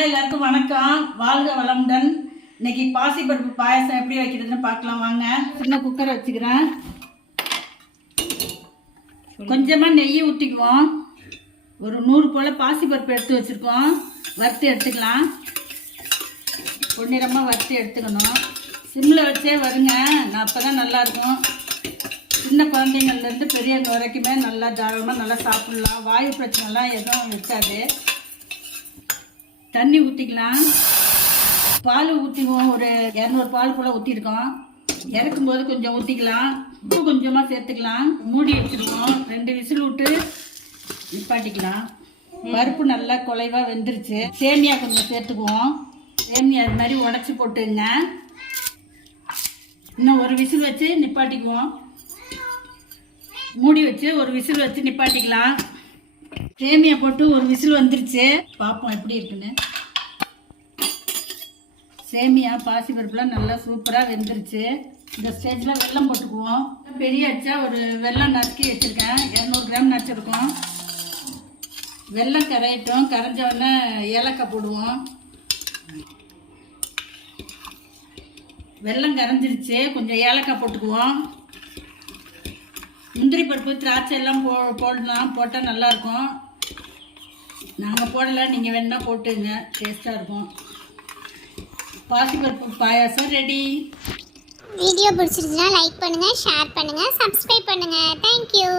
எல்லாருக்கும் வணக்கம். வாழ்க வளமுடன். இன்னைக்கு பாசிப்பருப்பு பாயாசம் எப்படி வைக்கிறதுன்னு பார்க்கலாம் வாங்க. சின்ன குக்கரை வச்சுக்கிறேன். கொஞ்சமாக நெய் ஊற்றிக்குவோம் ஒரு நூறு போல் பாசிப்பருப்பு எடுத்து வச்சுருக்கோம். வறுத்து எடுத்துக்கலாம். பொன்னிறமாக வறுத்து எடுத்துக்கணும். சிம்மில் வச்சே வருங்க. நான் அப்போ தான் நல்லாயிருக்கும் சின்ன குழந்தைங்கள்லேருந்து பெரியவங்க வரைக்குமே நல்லா தாராளமாக நல்லா சாப்பிட்லாம். வாயு பிரச்சனைலாம் எதுவும் இருக்காது. தண்ணி ஊற்றிக்கலாம் பால் ஊற்றிக்குவோம் ஒரு இரநூறு பால் போல் ஊற்றிருக்கோம் இறக்கும் போது கொஞ்சம் ஊற்றிக்கலாம் உப்பு கொஞ்சமாக சேர்த்துக்கலாம். மூடி வச்சுருக்கோம். ரெண்டு விசில் விட்டு நிப்பாட்டிக்கலாம். பருப்பு நல்லா குலைவாக வெந்துருச்சு. சேமியா கொஞ்சம் சேர்த்துக்குவோம். சேமியா அது மாதிரி உடச்சி போட்டுங்க. இன்னும் ஒரு விசில் வச்சு நிப்பாட்டிக்குவோம். மூடி வச்சு ஒரு விசில் வச்சு நிப்பாட்டிக்கலாம். சேமியா போட்டு ஒரு விசில் வந்துருச்சு. பார்ப்போம் எப்படி இருக்குன்னு. சேமியா பாசிப்பருப்புலாம் நல்லா சூப்பராக வெந்துருச்சு. இந்த ஸ்டேஜில் வெல்லம் போட்டுக்குவோம். பெரிய அச்சா ஒரு வெல்லம் நறுக்கி வச்சுருக்கேன். இரநூறு கிராம் நச்சுருக்கோம். வெல்லம் கரையிட்டோம். கரைஞ்ச உடனே ஏலக்காய் போடுவோம். வெல்லம் கரைஞ்சிருச்சு. கொஞ்சம் ஏலக்காய் போட்டுக்குவோம். முந்திரி பருப்பு திராட்சை எல்லாம் போ போடலாம். போட்டால் நல்லாயிருக்கும் நாங்கள் போடலை நீங்கள் வேணால் போட்டுங்க. டேஸ்ட்டாக இருக்கும். பாசிப்பருப்பு பாயாசம் ரெடி வீடியோ பிடிச்சிருந்துச்சுன்னா லைக் பண்ணுங்கள் ஷேர் பண்ணுங்கள் சப்ஸ்கிரைப் பண்ணுங்கள் தேங்க்யூ